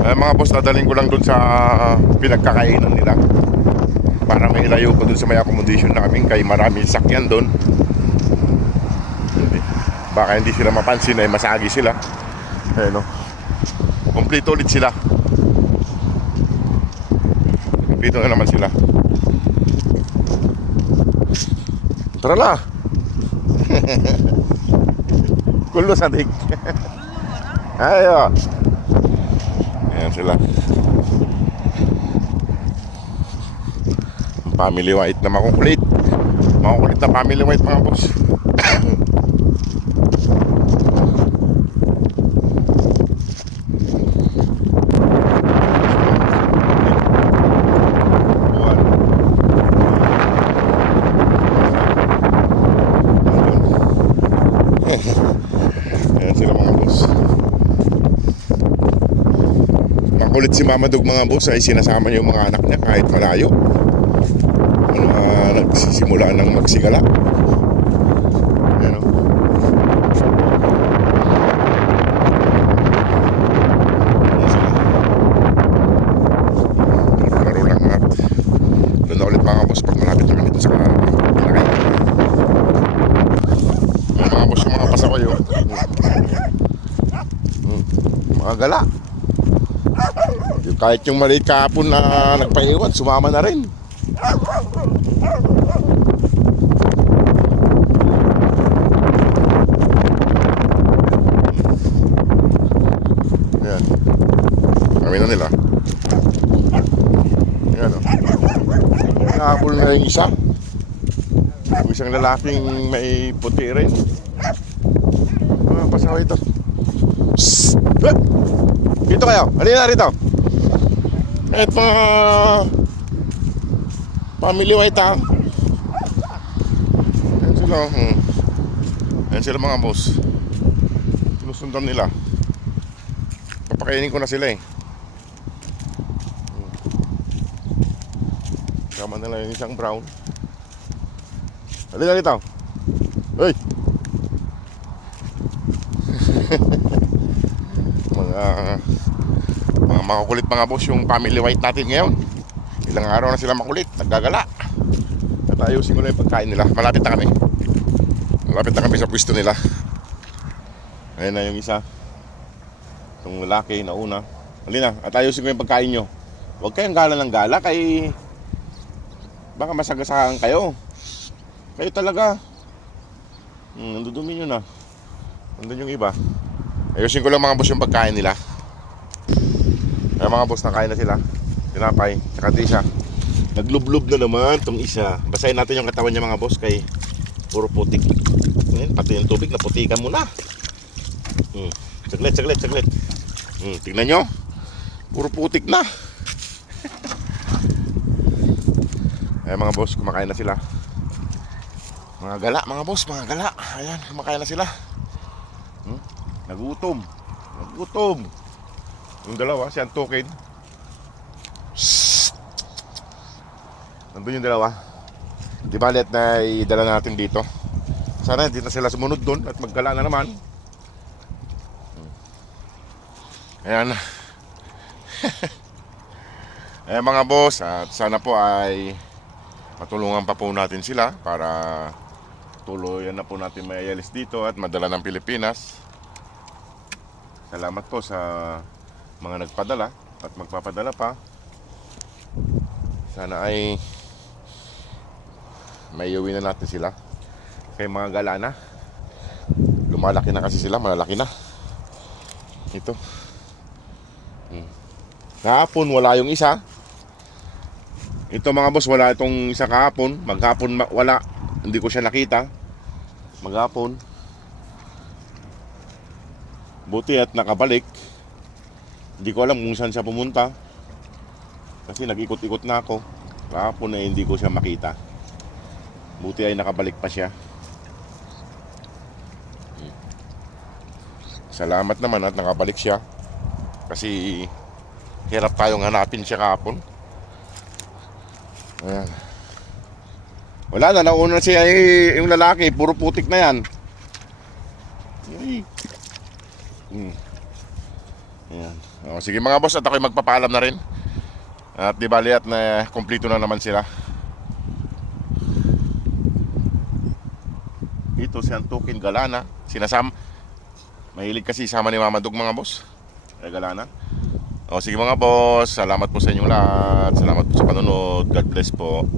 Mga boss, dadaling ko lang dun sa pinagkakainan nila para may ilayo ko dun sa may accommodation namin, kay maraming sakyan dun. Baka hindi sila mapansin ay masagi sila. Ayun, no? Kompleto ulit sila. Kompleto na naman sila. Tara la. Kulo sadik. Ayo. Ayan sila. Family white na makukulit. Makukulit na family white, mga boss. Ayan sila, mga boss. Makulit si Mama Dog, mga boss, ay sinasama niya yung mga anak niya kahit malayo. Nagsisimula ng magsigala. Ayan, o. Ayan sila. Laro lang at doon na ulit, mga boss, pag malapit naman dito sa pinakay. Mga boss, yung mga pasaway, o. Mga gala. Kahit yung maliit kahapon na nagpaiwan, sumama na rin. Ayan. Kami na nila. Ayan, o. Nakapul na yung isa. Yung isang lalaking may puti rin. Mga pasaway ito. Dito kayo, halina rito. Kahit mga family white, ha. Ayan sila. Ayan sila, mga boss. Sinusundan nila. Papakainin ko na sila, eh. Kasama nila yung isang brown. Halina rito. Hey. Mga makukulit, mga boss, yung family white natin ngayon. Ilang araw na sila makulit, naggagala. At ayusin ko na yung pagkain nila. Malapit na kami. Malapit na kami sa pwesto nila. Ayan na yung isa. Itong lalaki na una. Halina, at ayusin ko yung pagkain nyo. Huwag kayong gala ng gala, kay baka masagasahan kayo. Kayo talaga. Nandudumi nyo na. Nandun yung iba. Ayusin ko lang, mga boss, yung pagkain nila. Ay, mga boss, nakain na sila. Tinapay, tsaka tisya. Naglublob na naman itong isa. Basahin natin yung katawan niya, mga boss, kay puro putik. Ayan, pati yung tubig, naputikan mo na. Saglit. Tignan nyo. Puro putik na. Ay, mga boss, kumakain na sila. Mga gala, mga boss, mga gala. Ayan, kumakain na sila. Nagutom. Yung dalawa, si Antokin. Nandun yung dalawa. Di ba let na idala natin dito. Sana hindi na sila sumunod doon at maggala na naman. Ayan. Ayan, mga boss, at sana po ay matulungan pa po natin sila para tuluyan na po natin mayayalis dito at madala ng Pilipinas. Salamat po sa mga nagpadala at magpapadala pa. Sana ay maiuwi na natin sila. Kay mga gala na. Lumalaki na kasi sila, malalaki na. Ito. Kahapon wala yung isa. Ito, mga boss, wala itong isa kahapon. Maghapon wala. Hindi ko siya nakita. Maghapon. Buti at nakabalik. Hindi ko alam kung saan siya pumunta. Kasi nag-ikot-ikot na ako. Kahapon na hindi ko siya makita. Buti ay nakabalik pa siya. Salamat naman at nakabalik siya. Kasi hirap tayong hanapin siya kahapon. Ayan. Wala na, nauna siya yung lalaki. Puro putik na yan. Ayan. Sige mga boss, at ako'y magpapaalam na rin. At di bali at na kumpleto na naman sila. Ito si Antukin Galana. Mahilig kasi sama ni Mama Dug mga boss. Galana. Sige mga boss, salamat po sa inyong lahat. Salamat po sa panonood. God bless po.